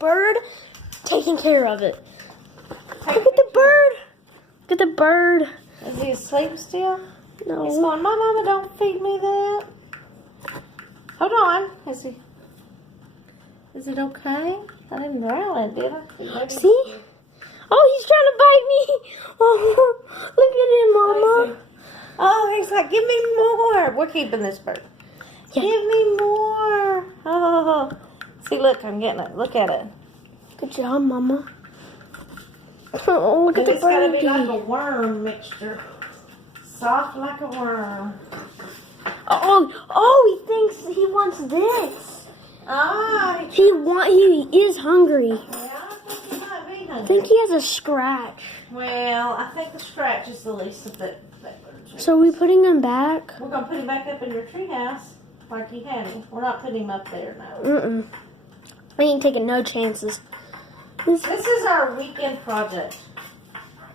bird taking care of it. Look at the bird. Look at the bird. Is he asleep still? No. He's going, my mama don't feed me that. Hold on. Is it okay? I didn't drown it, did I? See? Oh, he's trying to bite me. Oh, look at him, Mama. Oh, he's like, give me more. We're keeping this bird. Yeah. Give me more. Oh. See, look, I'm getting it. Look at it. Good job, Mama. Oh, look at the It's got to be like birdie. a worm mixture. Soft like a worm. Oh, he thinks he wants this. Ah, He is hungry. yeah, I think he might be I hungry. think he has a scratch. Well, I think the scratch is the least of that bird. So are we putting him back? We're going to put him back up in your treehouse like you had him. We're not putting him up there now. Mm-mm. I ain't taking no chances. This is our weekend project.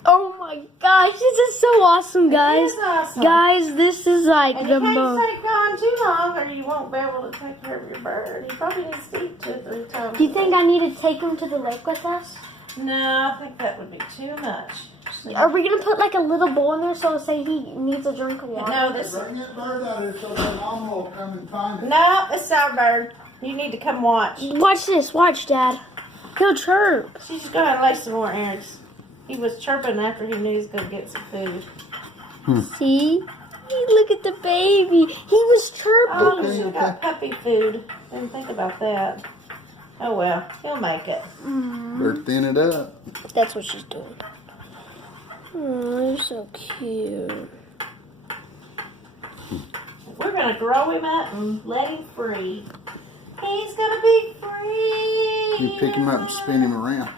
Oh my gosh, this is so awesome, guys. It is awesome. Guys, this is like And the you can't most. stay gone too long or you won't be able to take care of your bird. He probably needs to eat 2 or 3 times. Do you think I need to take him to the lake with us? No, I think that would be too much. Are we gonna put like a little bowl in there so say he needs a drink of water? No, this Bring that bird out here so the mama will come and find it. No, this is our bird. You need to come watch. Watch this, watch, Dad. He'll chirp. She's just going to lay some more eggs. He was chirping after he knew he was going to get some food. See? Look at the baby. He was chirping. Oh, Okay, she got puppy food. Didn't think about that. Oh well, he'll make it. Better thin it up. That's what she's doing. Oh, you're so cute. We're going to grow him up and let him free. He's going to be free. You pick him up and spin him around.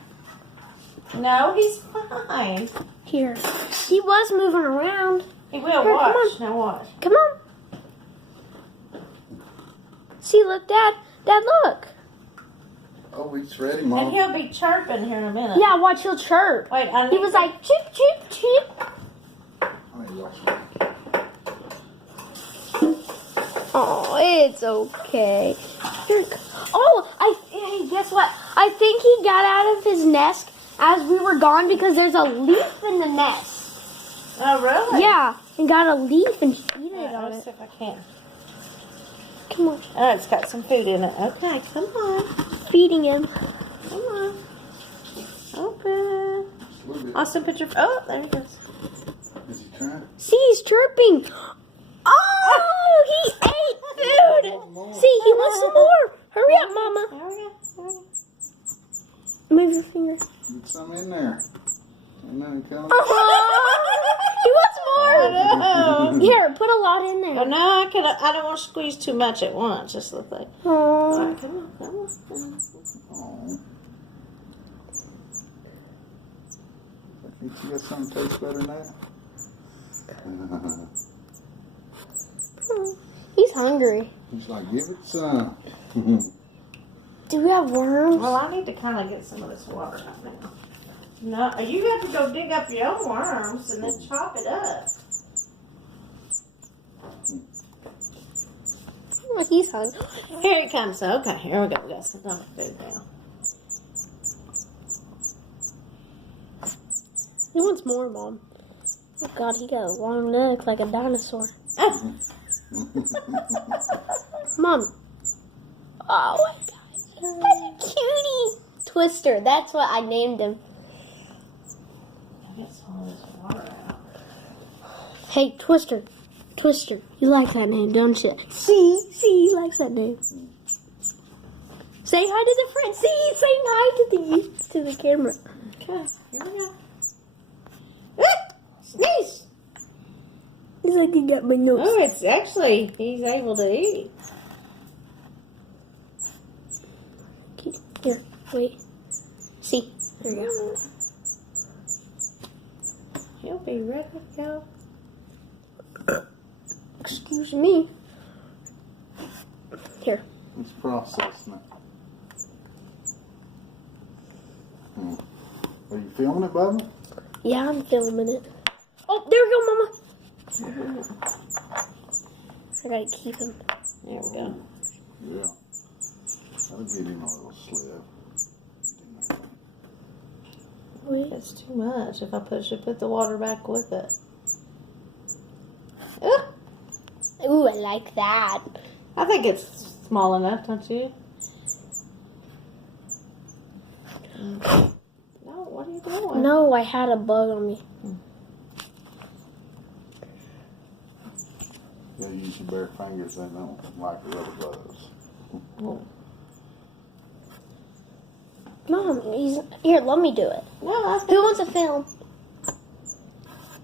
No, he's fine. Here. He was moving around. He will. Here, come Watch. Now watch. Come on. See, look, Dad. Dad, look. Oh, he's ready, And Mom. he'll be chirping here in a minute. Yeah, watch, he'll chirp. Wait, I He need was like, chip, chip, chip. Oh, it's okay. Here, hey, guess what? I think he got out of his nest as we were gone because there's a leaf in the nest. Oh, really? Yeah, and got a leaf and feed it on Let's it. see if I can. Come on, Oh, it's got some food in it. Okay, come on. feeding him. Come on. Open. Austin, put your... Oh, there he goes. Is he trying? See, he's chirping. Oh, he ate food. See, he wants some more. Hurry up, Mama. There we go. Move your finger. Get some in there. And then he comes. He wants more. No. Here, put a lot in Oh, there. no, I don't want to squeeze too much at once. Just the thing. All Oh. right, come on, come on. Oh. I think you got something that tastes better than that. He's hungry. He's like, give it some. Do we have worms? Well, I need to kind of get some of this water out now. No, you have to go dig up your own worms and then chop it up. Oh, he's hungry. Here it comes. Okay, here we go. We got some dog food now. He wants more, Mom. Oh, God, he got a long neck like a dinosaur. Oh. Mom. Oh, my God. That's a cutie. Twister. That's what I named him. Get some of this water out. Hey, Twister. Twister. You like that name, don't you? See, he likes that name. Say hi to the friend. See, say hi to the camera. Okay, here we go. Sneeze. He's like he got my nose. Oh, it's actually, he's able to eat. Here, wait. See, there you go. He'll be ready to go. Excuse me. Here. It's processing it. Are you filming it, Bubba? Yeah, I'm filming it. Oh, there we go, Mama. I gotta keep him. There we go. Yeah. I'll give him a little slip. it's too much. If I should put the water back with it. Ugh. Ooh, I like that. I think it's small enough, don't you? No, what are you doing? No, I had a bug on me. Yeah, use your bare fingers. They don't like rubber gloves. Oh. Mom, here, let me do it. No, I Who wants to film?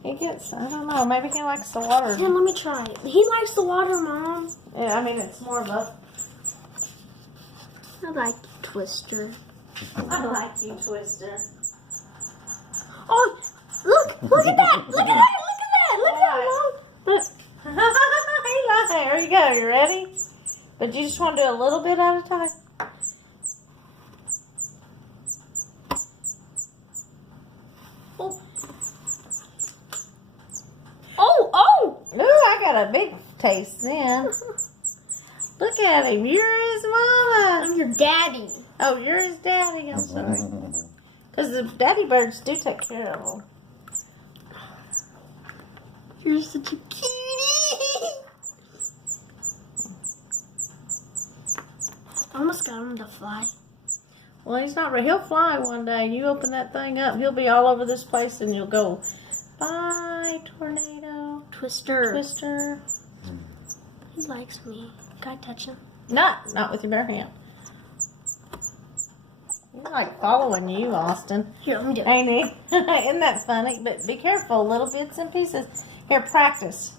He gets, I don't know, maybe he likes the water. Here, let me try it. He likes the water, Mom. Yeah, I mean, it's more of a, I like Twister. I like you, Twister. Oh, look at that. Look at that, Look at that, Mom. Look. There you go, you ready? But you just want to do a little bit at a time. Oh. Ooh, I got a big taste then. Look at him, you're his mama. I'm your daddy. Oh, you're his daddy, I'm sorry. Because the daddy birds do take care of them. You're such a cutie. I almost got him to fly. Well, he's not ready. He'll fly one day. You open that thing up, he'll be all over this place, and you'll go, bye, tornado, Twister. Twister. He likes me. Can I touch him? Not with your bare hand. He's like following you, Austin. Here, let me do it. Ain't he? Isn't that funny? But be careful, little bits and pieces. Here, practice.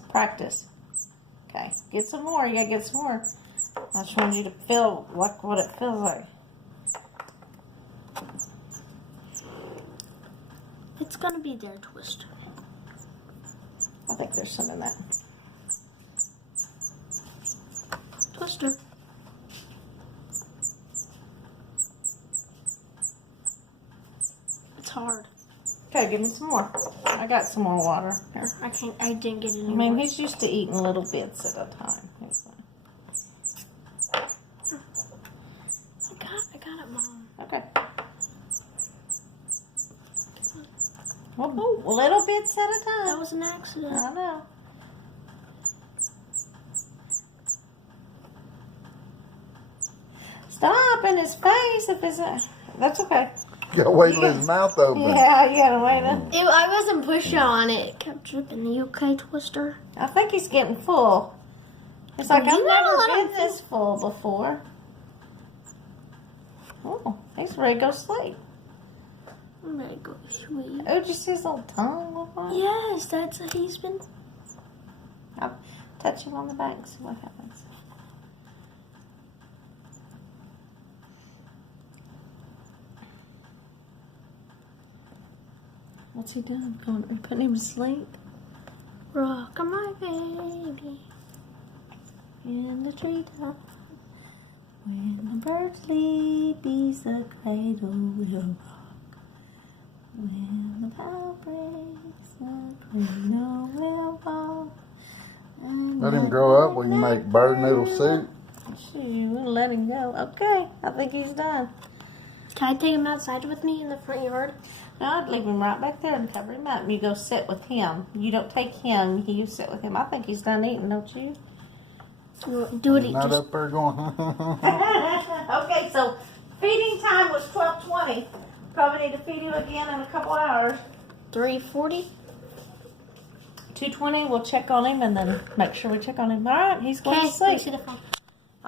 Okay, get some more. You gotta get some more. I just want you to feel like what it feels like. It's gonna be there, Twister. I think there's some in that. Twister. It's hard. Okay, give me some more. I got some more water. Here, I didn't get any I mean, more. he's used to eating little bits at a time. I got it, Mom. Okay. Well, little bits at a That time. was an accident. I know. Stop in his face if it's a... That's okay. You gotta wait till his mouth open. Yeah, you gotta wait. I wasn't pushing on it. It kept dripping. Are you okay, Twister? I think he's getting full. It's like, You I've gotta let never him been this full before. Oh, he's ready to go to sleep. I'm gonna go sweet. Oh, did you see his little tongue look like? Yes, that's he's been. I'll touch him on the back and see what happens. What's he doing? Are you putting him to sleep? Rock my baby. In the treetop. When the birds sleep, the cradle will rock. When the bough breaks, the cradle will fall. Let him grow up. We can make bird noodle soup. Shoot, we'll let him go. Okay, I think he's done. Can I take him outside with me in the front yard? Now I'd leave him right back there and cover him up. And you go sit with him. You don't take him. You sit with him. I think he's done eating, don't you? Do what he Not just. up there going. Okay, so feeding time was 12:20. Probably need to feed you again in a couple hours. 3:40. 2:20. We'll check on him and then make sure we check on him. All right, he's going Okay, to sleep. see the phone.